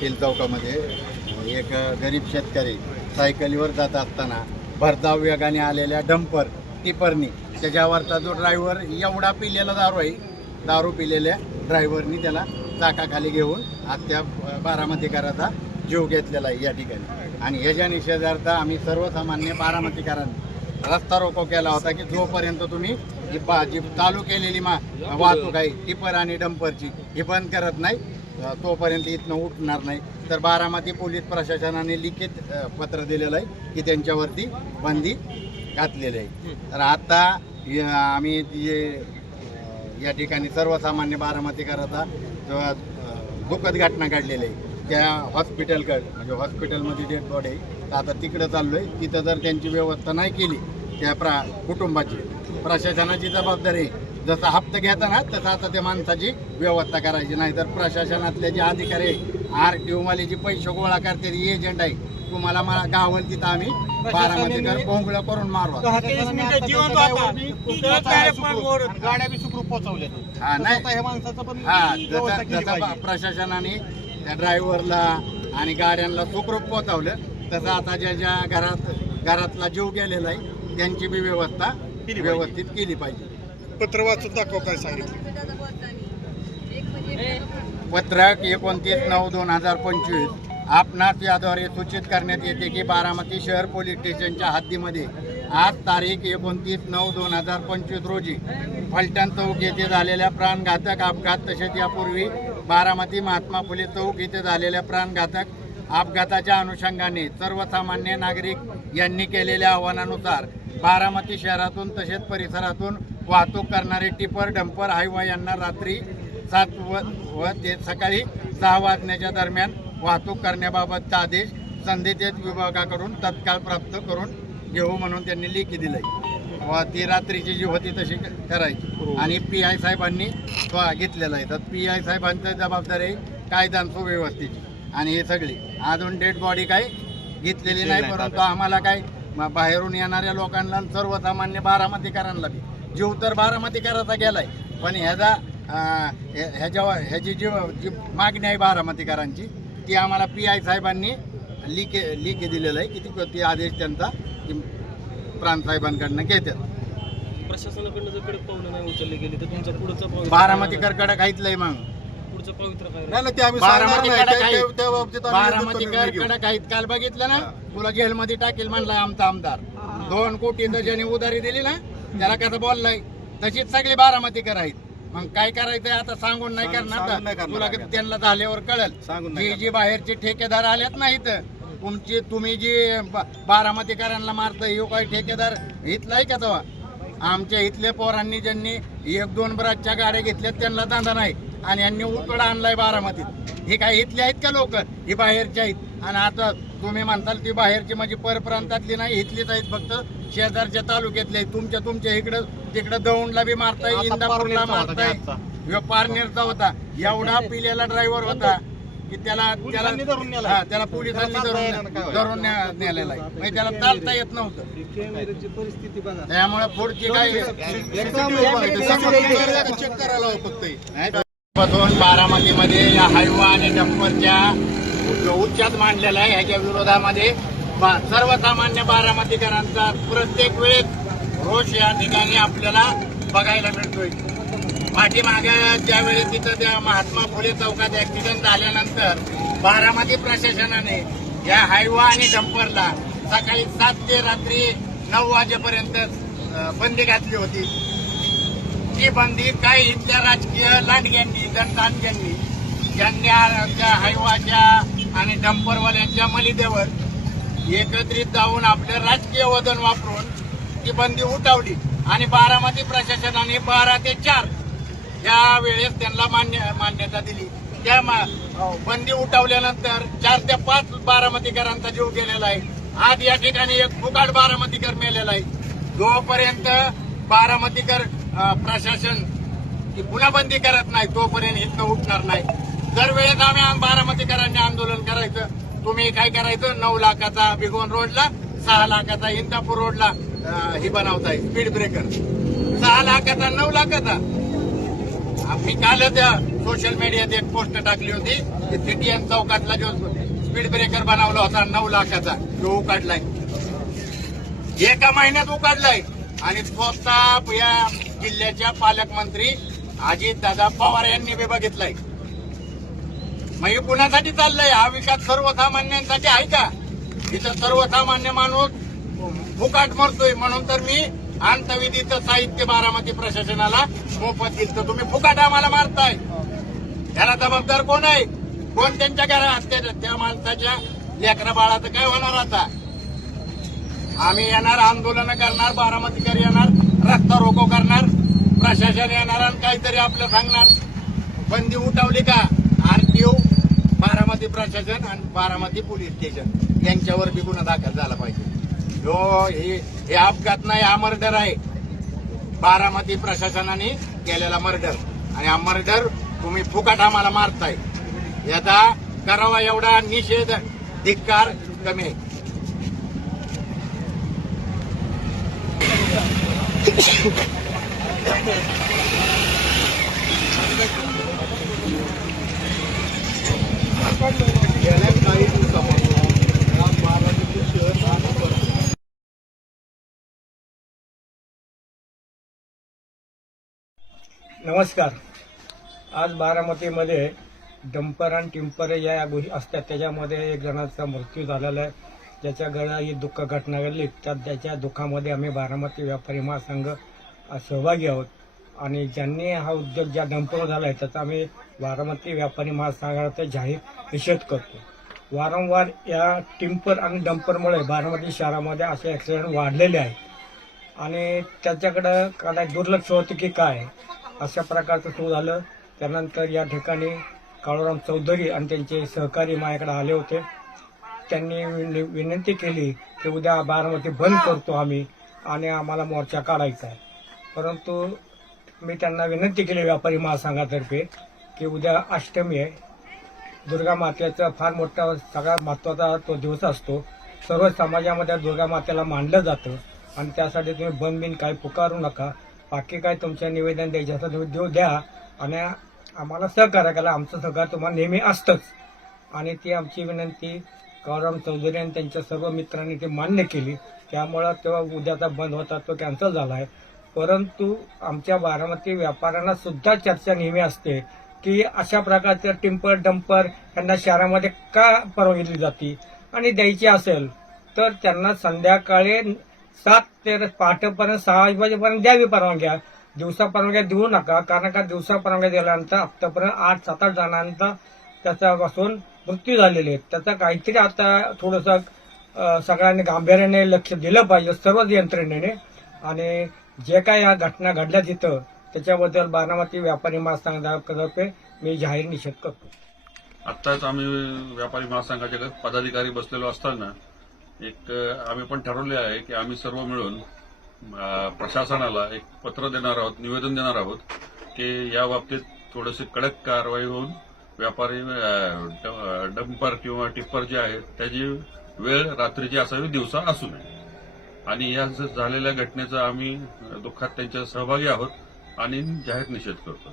तेल चौकामध्ये एक गरीब शेतकरी सायकलीवर जात असताना भरधाव वेगाने आलेल्या डंपर टिपरनी त्याच्यावरचा जो ड्रायव्हर एवढा पिलेला दारू आहे दारू पिलेल्या ड्रायव्हरनी त्याला चाकाखाली घेऊन आज त्या जीव घेतलेला आहे या ठिकाणी. आणि ह्याच्या निषेधार्थ आम्ही सर्वसामान्य बारामतीकारांनी रस्ता रोको केला होता की जोपर्यंत तुम्ही जी बा जी चालू केलेली मा वाहतूक आहे टिपर आणि डंपरची ही बंद करत नाही. तोपर्यंत इथनं उठणार नाही. तर बारामती पोलीस प्रशासनाने लिखित पत्र दिलेलं आहे की त्यांच्यावरती बंदी घातलेली आहे. तर आता य- आम्ही जे या ठिकाणी सर्वसामान्य अ, दुःखद घटना घडलेली आहे त्या हॉस्पिटलकडे म्हणजे हॉस्पिटलमध्ये डेड बॉडी आहे तर आता तिकडं चाललो आहे तिथं जर त्यांची व्यवस्था नाही केली त्या प्रा कुटुंबाची प्रशासनाची जबाबदारी आहे. जसा हप्ता घेता ना तसं आता त्या माणसाची व्यवस्था करायची. नाही तर प्रशासनातले जे अधिकारी आर टी ओवाले जे पैसे गोळा करते एजंट आहे. तुम्हाला मला गावल तिथं आम्ही बारामतीकर भोंगळं करून मारू हा नाही. हा. प्रशासनाने त्या ड्रायव्हरला आणि गाड्यांना सुखरूप पोहोचवलं तसं आता ज्या ज्या घरात घरातला जीव गेलेला आहे त्यांची बी व्यवस्था. व्यवस्थित केली पाहिजे. पत्र वाचून दाखव काय सांगितलं. पत्रक एकोणतीस नऊ दोन हजार पंचवीस. आपणास याद्वारे सूचित करण्यात येते की बारामती शहर पोलीस स्टेशनच्या हद्दीमध्ये आज तारीख एकोणतीस नऊ दोन हजार पंचवीस रोजी फलटण चौक येथे झालेल्या प्राणघातक अपघात तसेच यापूर्वी बारामती महात्मा फुले चौक येथे झालेल्या प्राणघातक अपघाताच्या अनुषंगाने सर्वसामान्य नागरिक यांनी केलेल्या आव्हानानुसार बारामती शहरातून तसेच परिसरातून वाहतूक करणारे टिपर डंपर हायवा यांना रात्री सात व व ते सकाळी सहा वाजण्याच्या दरम्यान वाहतूक करण्याबाबतचा आदेश संधितेत विभागाकडून तत्काळ प्राप्त करून घेऊ म्हणून त्यांनी लेखी दिलंय. व ती रात्रीची जी होती तशी करायची. आणि पी आय साहेबांनी तो घेतलेला आहे. तर पी आय साहेबांची जबाबदारी कायदा सुव्यवस्थेची. आणि हे सगळी. अजून डेड बॉडी काय घेतलेली नाही परंतु आम्हाला काय म- बाहेरून येणाऱ्या लोकांना सर्वसामान्य बारामतीकरांना बी. जीव तर बारामतीकराचा गेलाय पण ह्याचा ह्याच्या ह्याची जी जी मागणी आहे बारामतीकरांची ती आम्हाला पी आय साहेबांनी लिखे लिखे दिलेलं आहे की ती ती आदेश त्यांचा ती प्रांत साहेबांकडनं घेतात. प्रशासनाकडनं जर कडक पावलं नाही उचलले गेले तर तुमचा पुढचा बारामतीकर कडक ऐकलंय मग. पुढचं पावित्र्य काय नाही, नाही, ते आम्ही सांगणार बारामती नाही. कडक त्या- आहे. त्या- त्या बाबतीत आम्ही निर्णय बारामतीकर घेऊ. कडक आहेत काल बघितलं ना? तुला जेलमध्ये टाकेल म्हणलाय आमचा आमदार. दोन कोटीचं ज्याने उधारी दिली ना त्याला कसं बोललाय? तशीच सगळी बारामतीकर आहेत. मग काय करायचंय आता सांगून नाही सांगून करणार नाही तुला आम्ही. त्यांना झाल्यावर कळल. सांगून नाही जी जी बाहेरचे ठेकेदार आलेत ना इथं तुमची तुम्ही जी बा- बारामतीकरांना मारता येऊ काही ठेकेदार इथला आहे का तेव्हा आमच्या इथल्या पोरांनी ज्यांनी एक दोन बराचच्या गाड्या घेतल्यात त्यांना धंदा नाही. आणि यांनी उकडा आणलाय बारामतीत. हे काय इथले आहेत का लोक? ही बाहेरचे आहेत. आणि आता तुम्ही म्हणताल ती बाहेरची म्हणजे परप्रांतातली नाही इथलीच आहेत फक्त. शेजारच्या तालुक्यातले आहेत. तुमच्या तुमच्या इकडं तिकडं दौंडला बी मारताय इंदापूरला मारताय. ह्यो पारनेरचा होता. एवढा पिलेला ड्रायव्हर होता की त्याला त्याला. हा, त्याला पोलिसांनी धरून धरून न्या- नेलेला आहे. म्हणजे त्याला चालता येत नव्हतं. कॅमेऱ्याची परिस्थिती बघा. त्यामुळे पुढची काय चेक करायला फक्त. पासून बारामतीमध्ये या हायवा आणि डंपरच्या उच्चात मांडलेला आहे. ह्याच्या विरोधामध्ये सर्वसामान्य बारामतीकरांचा प्रत्येक वेळेस रोष या ठिकाणी आपल्याला बघायला मिळतोय. पाठीमागे ज्यावेळी तिथं त्या महात्मा फुले चौकात ऍक्सिडेंट झाल्यानंतर बारामती प्रशासनाने या हायवा आणि डंपरला सकाळी सात ते रात्री नऊ वाजेपर्यंत बंदी घातली होती. ती बंदी काही इथल्या राजकीय लांडग्यांनी जनतांनी ज्यांनी हैवाच्या हायवाच्या आणि डंपरवाल्यांच्या मलिदेवर एकत्रित जाऊन आपलं राजकीय वजन वापरून ती बंदी उठवली. आणि बारामती प्रशासनाने बारा ते चार या वेळेस त्यांना मान्य मान्यता दिली. त्या मा- बंदी उठवल्यानंतर चार ते पाच बारामतीकरांचा जीव गेलेला आहे. आज या ठिकाणी एक फुकाट बारामतीकर मेलेला आहे. जोपर्यंत बारामतीकर प्रशासन ही पुन्हा बंदी करत नाही तोपर्यंत इथनं उठणार नाही. दरवेळेस आम्ही बारामतीकरांनी आंदोलन करायचं. तुम्ही काय करायचं? नऊ लाखाचा भिगवण रोडला सहा लाखाचा इंदापूर रोडला ही बनवताय. Speed breaker. सहा लाखाचा नऊ लाखाचा. आम्ही काल सोशल मीडियात एक पोस्ट टाकली होती. की सीटीएन चौकातला जो स्पीड ब्रेकर बनवला होता नऊ लाखाचा तो उकाडलाय. एका महिन्यात उकाडलाय. आणि स्वतः या जिल्ह्याच्या पालकमंत्री अजित दादा पवार यांनी बी बघितलाय. मग हे कुणासाठी चाललंय? हा विकास सर्वसामान्यांसाठी आहे का? इथं सर्वसामान्य माणूस फुकाट मरतोय. म्हणून तर मी अंतविधीचं साहित्य बारामती प्रशासनाला मोफत दिलं. तर तुम्ही फुकाट आम्हाला मारताय. त्याला जबाबदार कोण आहे? कोण त्यांच्या घरात त्या त्या माणसाच्या लेकरा बाळाचं काय होणार आता? आम्ही येणार आंदोलन करणार बारामतीकर येणार. रस्ता रोको करणार. प्रशासन येणार आणि काहीतरी आपलं सांगणार. बंदी उठवली का? आरटीओ बारामती प्रशासन आणि बारामती पोलीस स्टेशन. यांच्यावर बी गुन्हा दाखल झाला पाहिजे. जो हे हे अपघात नाही हा मर्डर आहे. बारामती प्रशासनाने केलेला मर्डर. आणि हा मर्डर तुम्ही फुकट आम्हाला मारताय. याचा करावा एवढा निषेध धिक्कार कमी आहे. गेल्या काही दिवसापासून बारामती शहर नमस्कार. आज बारामतीमध्ये डंपर आणि टिंपर या गोष्टी असतात. त्याच्यामध्ये एक जणाचा मृत्यू झालेला आहे. ज्याच्या गळ्या ही दुःख घटना घडली तर त्याच्या दुःखामध्ये आम्ही बारामती व्यापारी महासंघ सहभागी आहोत. आणि ज्यांनी हा उद्योग ज्या दंपन झाला आहे त्याचा आम्ही बारामती व्यापारी महासंघाचा जाहीर निषेध करतो. वारंवार या टिंपर आणि डंपरमुळे बारामती शहरामध्ये असे ॲक्सिडेंट वाढलेले आहेत. आणि त्याच्याकडं काय दुर्लक्ष होतं की काय? अशा प्रकारचं सुरू झालं. त्यानंतर या ठिकाणी काळूराम चौधरी आणि त्यांचे सहकारी माझ्याकडे आले होते. त्यांनी विन- विनंती केली की उद्या बारामती बंद करतो आम्ही आणि आम्हाला मोर्चा काढायचा आहे. परंतु मी त्यांना विनंती केली व्यापारी महासंघातर्फे की उद्या अष्टमी आहे. दुर्गा मातेचा फार मोठा सगळ्यात महत्त्वाचा तो दिवस असतो. सर्व समाजामध्ये दुर्गा मातेला मानलं जातं आणि त्यासाठी तुम्ही बंद बिन काही पुकारू नका. बाकी काय तुमच्या निवेदन द्यायचे असं तुम्ही देऊ द्या आणि आम्हाला सहकार्य करा. आमचं सहकार्य तुम्हाला नेहमी असतंच. आणि ती आमची विनंती कौराम चौधरी आणि त्यांच्या सर्व मित्रांनी ती मान्य केली. त्यामुळं तो उद्याचा बंद होता तो कॅन्सल झाला आहे परंतु आमच्या बारामती व्यापाऱ्यांना सुद्धा चर्चा नेहमी असते की अशा प्रकारचे टिंपर डंपर यांना शहरामध्ये का परवानगी दिली जाते? आणि द्यायची असेल तर त्यांना संध्याकाळी सात ते पहाटेपर्यंत सहा वाजेपर्यंत द्यावी परवानग्या. दिवसा परवानग्या देऊ नका कारण का दिवसा परवानग्या दिल्यानंतर आत्तापर्यंत आठ सात आठ जणांचा त्याच्यापासून मृत्यू झालेले आहेत. त्याचा काहीतरी आता थोडंसं सगळ्यांनी गांभीर्याने लक्ष दिलं पाहिजे सर्वच यंत्रणेने. आणि जे काय या घटना घडल्या तिथं त्याच्याबद्दल बारामती व्यापारी महासंघातर्फे मी जाहीर निषेध करतो. आत्ताच आम्ही व्यापारी महासंघाच्या पदाधिकारी बसलेलो असताना एक आम्ही पण ठरवले आहे की आम्ही सर्व मिळून प्रशासनाला एक पत्र देणार आहोत निवेदन देणार आहोत की या बाबतीत थोडीशी कडक कारवाई होऊन व्यापारी ड- डंपर किंवा टिप्पर जे आहेत त्याची वेळ रात्रीची असावी दिवसा असू नये. आणि या झालेल्या घटनेचा आम्ही दुःखात त्यांच्या सहभागी आहोत आणि जाहीर निषेध करतो.